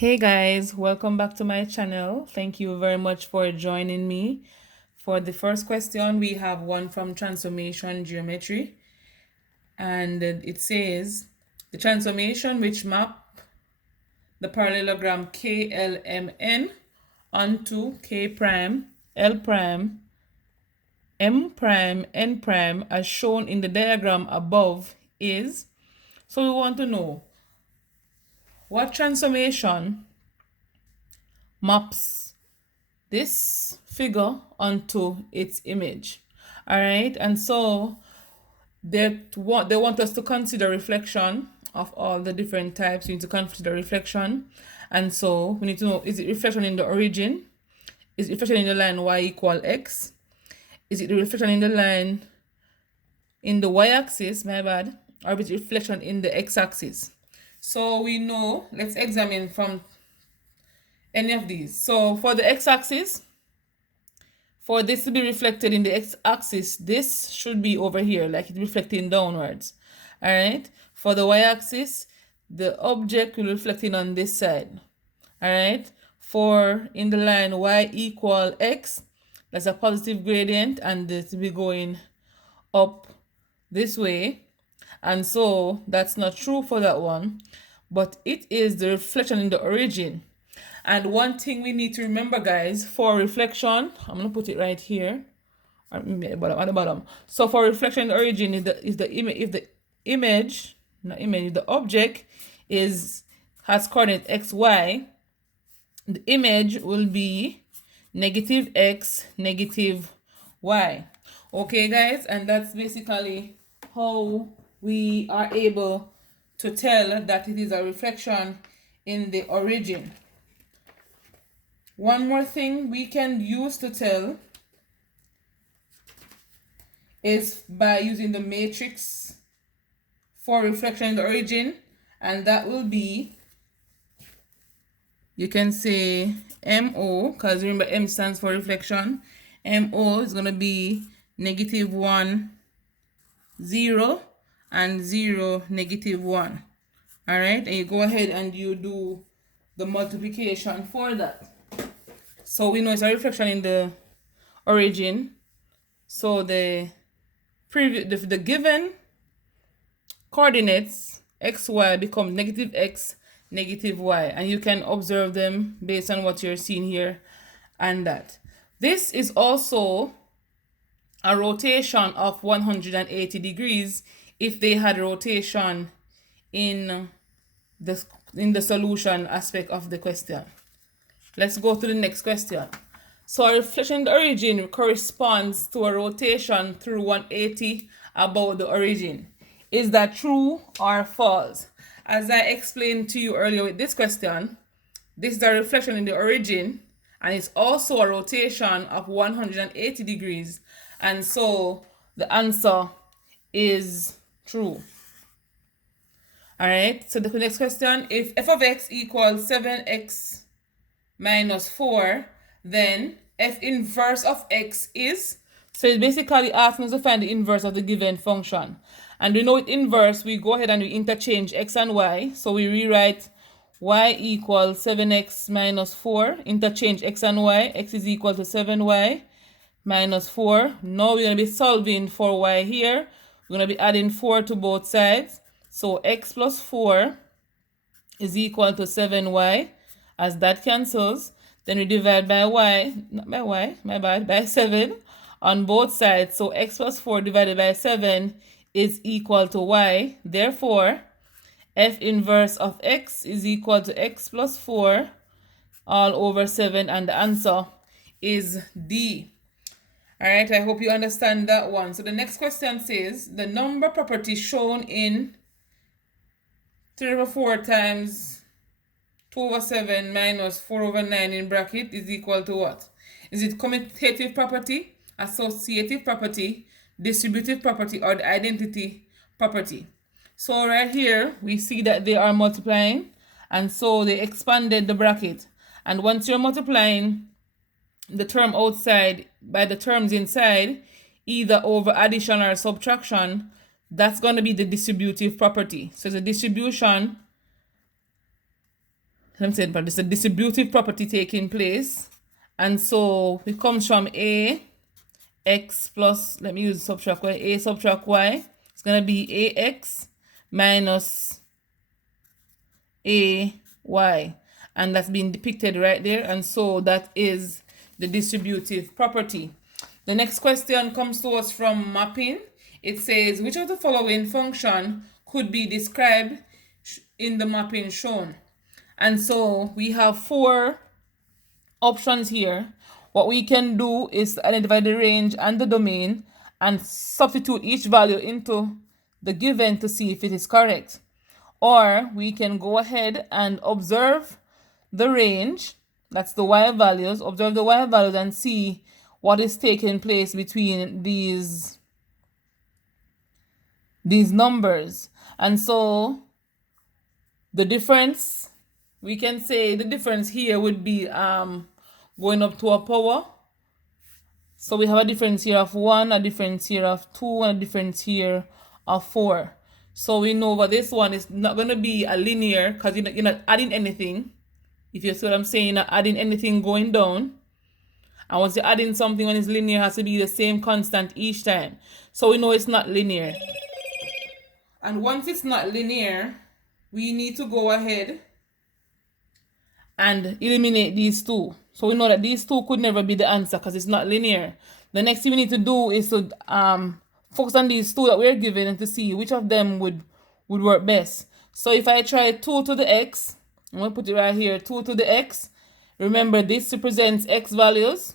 Hey guys, welcome back to my channel. Thank you very much for joining me. For the first question, we have one from Transformation Geometry, and it says the transformation which map the parallelogram KLMN onto K prime, L prime, M prime, N prime as shown in the diagram above is. So we want to know what transformation maps this figure onto its image. All right, and so they want us to consider reflection of all the different types. We need to consider reflection, and so we need to know, is it reflection in the origin? Is it reflection in the line y equal x? Is it the reflection in the line in the y-axis, my bad, or is it reflection in the x-axis? So we know, let's examine from any of these. So for the x-axis, for this to be reflected in the x-axis, this should be over here, like it's reflecting downwards. All right. For the y-axis, the object will reflecting on this side. All right. For in the line y equal x, that's a positive gradient, and this will be going up this way. And so that's not true for that one, but it is the reflection in the origin. And one thing we need to remember, guys, for reflection, I'm gonna put it right here, or maybe at the bottom. So for reflection, the origin is the image. If the image, not image, if the object has coordinate x, y, the image will be negative x, negative y. Okay, guys, and that's basically how we are able to tell that it is a reflection in the origin. One more thing we can use to tell is by using the matrix for reflection in the origin, and that will be, you can say MO, because remember M stands for reflection. MO is going to be negative 1, 0, and 0, negative 1. All right, and you go ahead and you do the multiplication for that. So we know it's a reflection in the origin. So the given coordinates xy become negative x, negative y, and you can observe them based on what you're seeing here and that. This is also a rotation of 180 degrees if they had rotation in the solution aspect of the question. Let's go to the next question. So a reflection in the origin corresponds to a rotation through 180 about the origin. Is that true or false? As I explained to you earlier with this question, this is a reflection in the origin, and it's also a rotation of 180 degrees. And so the answer is true. All right, so the next question, if f of x equals 7x minus 4, then f inverse of x is, so it's basically asking us to find the inverse of the given function. And we know with inverse, we go ahead and we interchange x and y. So we rewrite y equals 7x minus 4, interchange x and y, x is equal to 7y minus 4. Now we're going to be solving for y here. We're going to be adding 4 to both sides. So x plus 4 is equal to 7y. As that cancels, then we divide by y, not by y, my bad, by 7 on both sides. So x plus 4 divided by 7 is equal to y. Therefore, f inverse of x is equal to x plus 4 all over 7, and the answer is D. All right, I hope you understand that one. So the next question says, the number property shown in 3 over 4 times 2 over 7 minus 4 over 9 in bracket is equal to what? Is it commutative property, associative property, distributive property, or the identity property? So right here, we see that they are multiplying, and so they expanded the bracket. And once you're multiplying the term outside by the terms inside, either over addition or subtraction, that's going to be the distributive property. So the distribution let me say it, but it's a distributive property taking place. And so it comes from a x plus, let me use subtract y, a subtract y. It's going to be ax minus ay. And that's being depicted right there. And so that is the distributive property. The next question comes to us from mapping. It says, which of the following function could be described in the mapping shown? And so we have 4 options here. What we can do is identify the range and the domain and substitute each value into the given to see if it is correct. Or we can go ahead and observe the range, that's the y values, observe the y values and see what is taking place between these numbers. And so the difference, we can say the difference here would be going up to a power. So we have a difference here of 1, a difference here of 2, and a difference here of 4. So we know that this one is not going to be a linear because you're not adding anything. If you see what I'm saying, you're not adding anything going down. And once you're adding something when it's linear, it has to be the same constant each time. So we know it's not linear. And once it's not linear, we need to go ahead and eliminate these 2. So we know that these 2 could never be the answer because it's not linear. The next thing we need to do is to focus on these 2 that we're given and to see which of them would work best. So if I try 2 to the x, I'm going to put it right here, 2 to the x. Remember, this represents x values.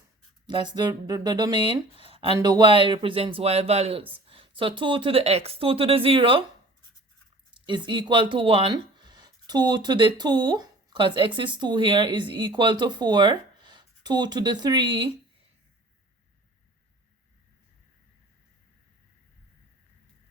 That's the domain. And the y represents y values. So 2 to the x, 2 to the 0 is equal to 1. 2 to the 2, because x is 2 here, is equal to 4. 2 to the 3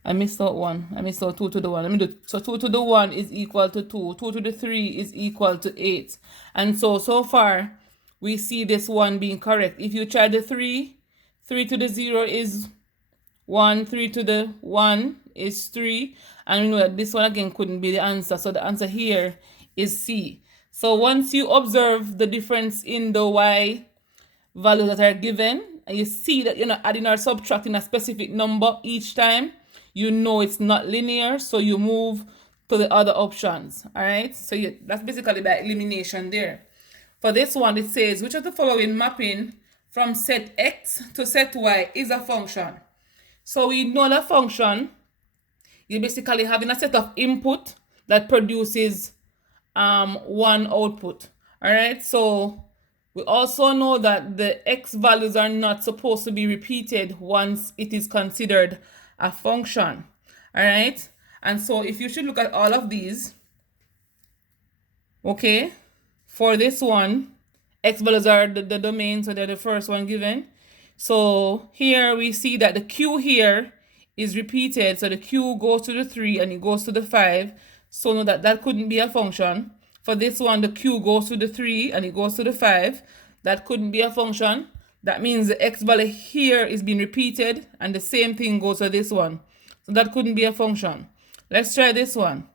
I missed out 1. I missed out 2 to the 1. Let me do, so 2 to the 1 is equal to 2. 2 to the 3 is equal to 8. And so far, we see this one being correct. If you try the 3, 3 to the 0 is 1. 3 to the 1 is 3. And we know that this one again couldn't be the answer. So the answer here is C. So once you observe the difference in the y values that are given, and you see that you're not adding or subtracting a specific number each time, you know it's not linear, so you move to the other options. All right, so that's basically by elimination there. For this one, it says, which of the following mapping from set x to set y is a function? So we know that function, you're basically having a set of input that produces one output. All right, so we also know that the x values are not supposed to be repeated once it is considered a function. All right, and so if you should look at all of these, okay, for this one, x values are the domain, so they're the first one given. So here we see that the q here is repeated, so the q goes to the 3 and it goes to the 5, so know that couldn't be a function. For this one, the q goes to the 3 and it goes to the 5, that couldn't be a function. That means the x value here is being repeated, and the same thing goes to this one. So that couldn't be a function. Let's try this one.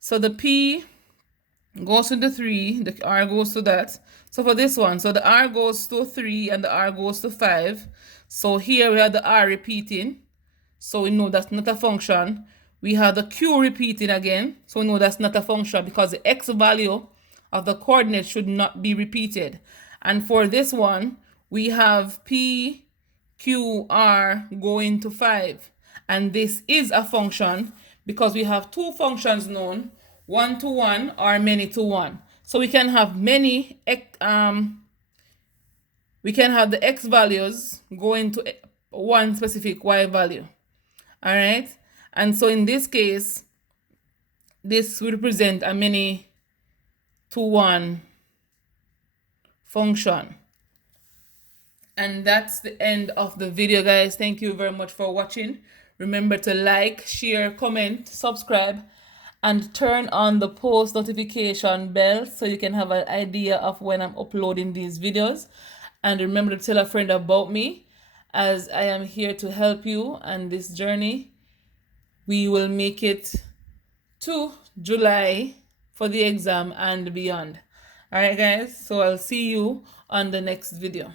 So the p goes to the 3, the r goes to that. So for this one, so the r goes to 3 and the r goes to 5. So here we have the r repeating. So we know that's not a function. We have the q repeating again. So we know that's not a function because the x value of the coordinate should not be repeated. And for this one, we have p, q, r going to 5. And this is a function because we have 2 functions known, 1 to 1 or many to 1. So we can have many, we can have the x values going to one specific y value. All right. And so in this case, this will represent a many to 1 function. And that's the end of the video, guys. Thank you very much for watching. Remember to like, share, comment, subscribe, and turn on the post notification bell so you can have an idea of when I'm uploading these videos. And remember to tell a friend about me, as I am here to help you on this journey. We will make it to July for the exam and beyond. All right, guys. So I'll see you on the next video.